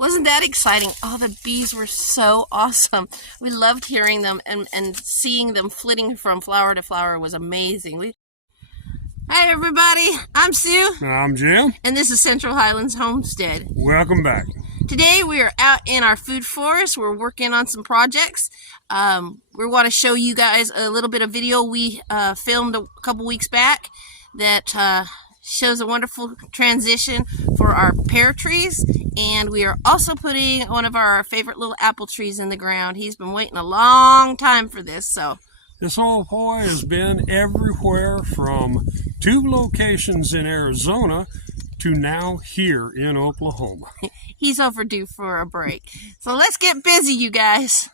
Wasn't that exciting? Oh, the bees were so awesome. We loved hearing them and seeing them flitting from flower to flower was amazing. Hi everybody, I'm Sue. I'm Jim. And this is Central Highlands Homestead. Welcome back. Today we are out in our food forest. We're working on some projects. We want to show you guys a little bit of video we filmed a couple weeks back that shows a wonderful transition for our pear trees. And we are also putting one of our favorite little apple trees in the ground. He's been waiting a long time for this, so. This old boy has been everywhere from 2 locations in Arizona to now here in Oklahoma. He's overdue for a break. So let's get busy, you guys.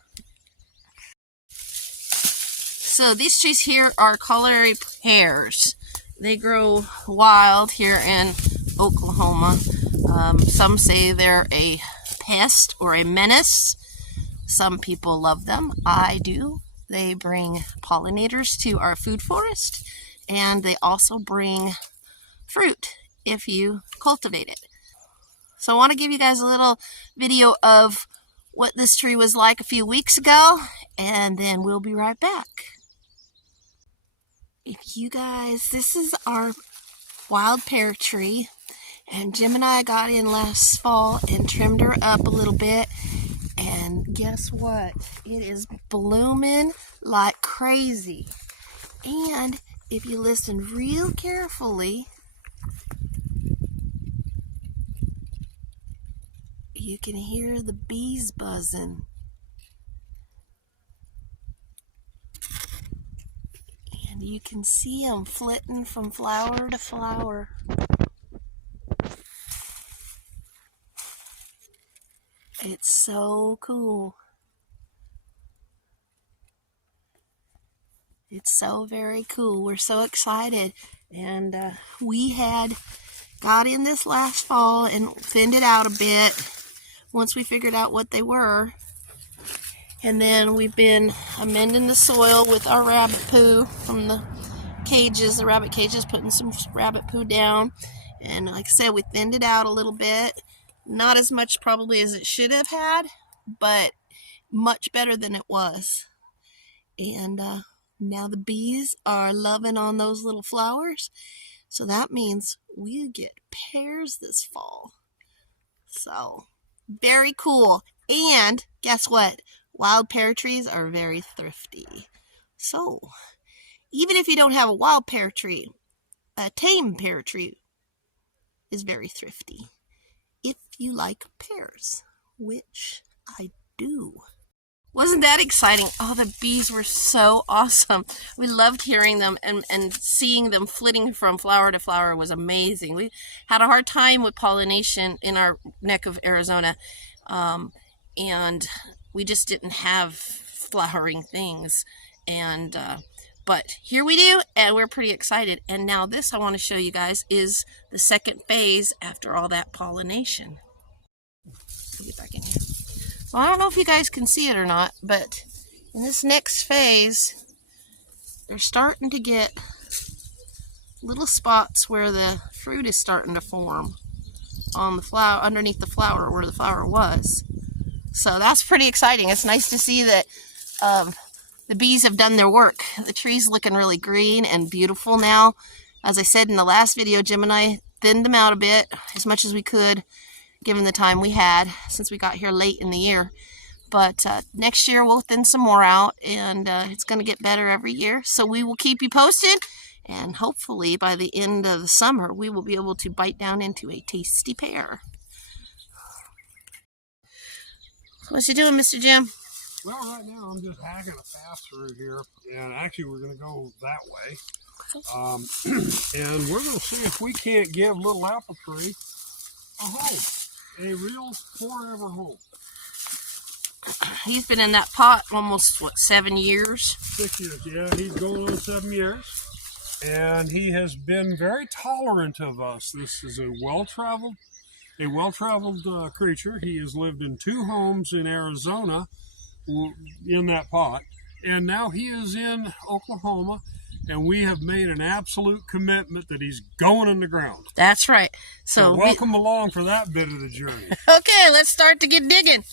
So these trees here are Cultivation pears. They grow wild here in Oklahoma. Some say they're a pest or a menace. Some people love them. I do. They bring pollinators to our food forest, and they also bring fruit if you cultivate it. So I want to give you guys a little video of what this tree was like a few weeks ago, and then we'll be right back. If you guys, this is our wild pear tree, and Jim and I got in last fall and trimmed her up a little bit, and guess what? It is blooming like crazy. And if you listen real carefully, you can hear the bees buzzing. And you can see them flitting from flower to flower. It's so cool. It's so very cool. We're so excited. And we had got in this last fall and thinned it out a bit once we figured out what they were. And then we've been amending the soil with our rabbit poo from the cages, the rabbit cages, putting some rabbit poo down. And like I said, we thinned it out a little bit. Not as much probably as it should have had, but much better than it was. And now the bees are loving on those little flowers. So that means we get pears this fall. So very cool. And guess what? Wild pear trees are very thrifty. So even if you don't have a wild pear tree, a tame pear tree is very thrifty. If you like pears, which I do. Wasn't that exciting? Oh, the bees were so awesome. We loved hearing them and seeing them flitting from flower to flower was amazing. We had a hard time with pollination in our neck of Arizona, and we just didn't have flowering things. And but here we do, and we're pretty excited. And now this I want to show you guys is the second phase after all that pollination. Get back in here. Well, I don't know if you guys can see it or not, but in this next phase, they're starting to get little spots where the fruit is starting to form on the flower, underneath the flower where the flower was. So that's pretty exciting. It's nice to see that the bees have done their work. The tree's looking really green and beautiful now. As I said in the last video, Jim and I thinned them out a bit as much as we could, given the time we had since we got here late in the year. But next year we'll thin some more out, and it's going to get better every year. So we will keep you posted, and hopefully by the end of the summer we will be able to bite down into a tasty pear. What you doing, Mr. Jim? Well, right now I'm just hacking a path through here, and actually we're going to go that way. And we're going to see if we can't give little apple tree a home, a real forever home. He's been in that pot almost, what, 7 years? 6 years, yeah. He's going on 7 years. And he has been very tolerant of us. This is a well-traveled creature. He has lived in 2 homes in Arizona in that pot. And now he is in Oklahoma, and we have made an absolute commitment that he's going in the ground. That's right. So welcome along for that bit of the journey. Okay, let's start to get digging.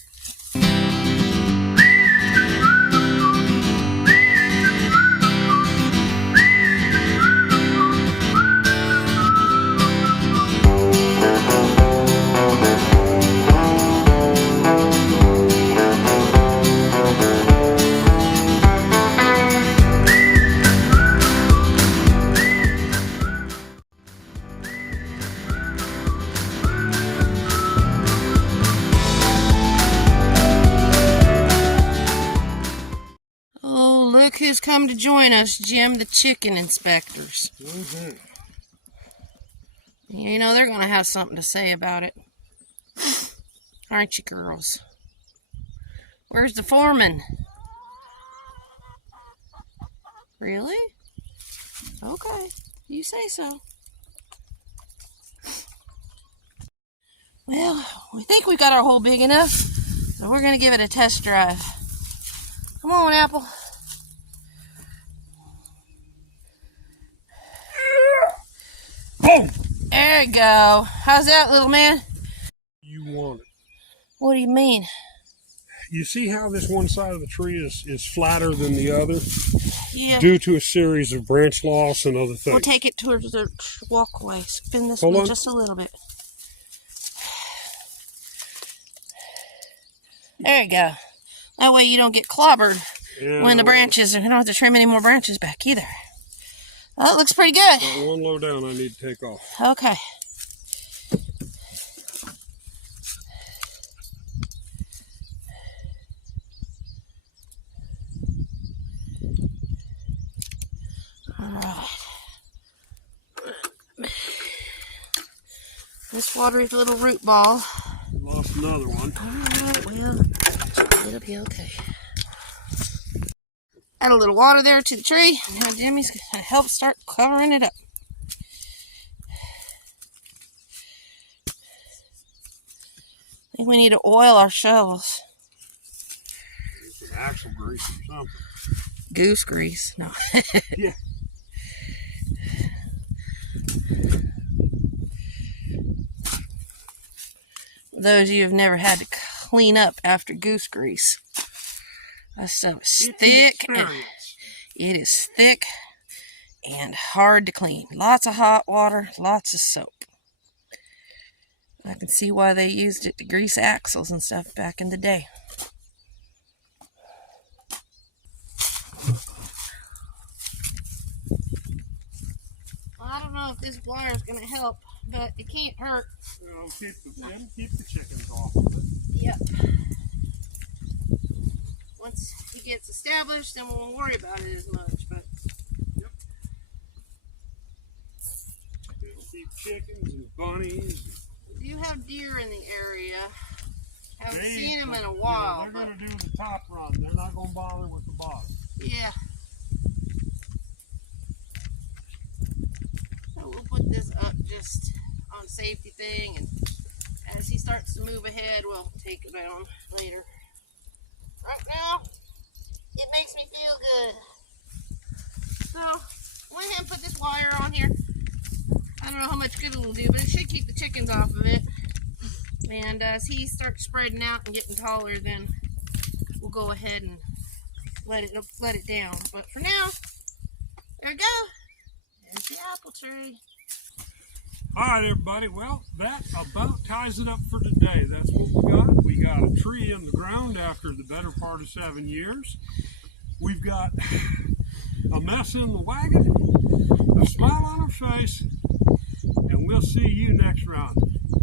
Oh, look who's come to join us, Jim, the chicken inspectors. Mm-hmm. You know they're going to have something to say about it. Aren't you, girls? Where's the foreman? Really? Okay, you say so. Well, we think we got our hole big enough, so we're going to give it a test drive. Come on, Apple. Boom! There you go. How's that, little man? You want it. What do you mean? You see how this one side of the tree is flatter than the other? Yeah. Due to a series of branch loss and other things. We'll take it towards the walkway. Spin this Hold one on. just a little bit. There you go. That way you don't get clobbered when the branches, you don't have to trim any more branches back either. That looks pretty good. Got one low down I need to take off. Okay. Alright. This watery little root ball. Lost another one. Alright, well, it'll be okay. Add a little water there to the tree. Now Jimmy's going to help start covering it up. I think we need to oil our shovels. Some axle grease or something. Goose grease. No. Yeah. Those of you who've never had to clean up after goose grease. That stuff is thick. It is thick and hard to clean. Lots of hot water, lots of soap. I can see why they used it to grease axles and stuff back in the day. I don't know if this wire is going to help, but it can't hurt. It'll keep the chickens off of it. Yep. Once he gets established, then we won't worry about it as much. But yep. It'll keep chickens and bunnies. We do have deer in the area. Haven't seen them in a while. They're going to do the top run. They're not going to bother with the bottom. Yeah. So we'll put this up just on safety thing, and as he starts to move ahead, we'll take it down later. Right now, it makes me feel good. So, I went ahead and put this wire on here. I don't know how much good it'll do, but it should keep the chickens off of it. And as he starts spreading out and getting taller, then we'll go ahead and let it down. But for now, there we go. There's the apple tree. All right, everybody. Well, that about ties it up for today. That's what we got. We got a tree in the ground after the better part of 7 years. We've got a mess in the wagon, a smile on our face, and we'll see you next round.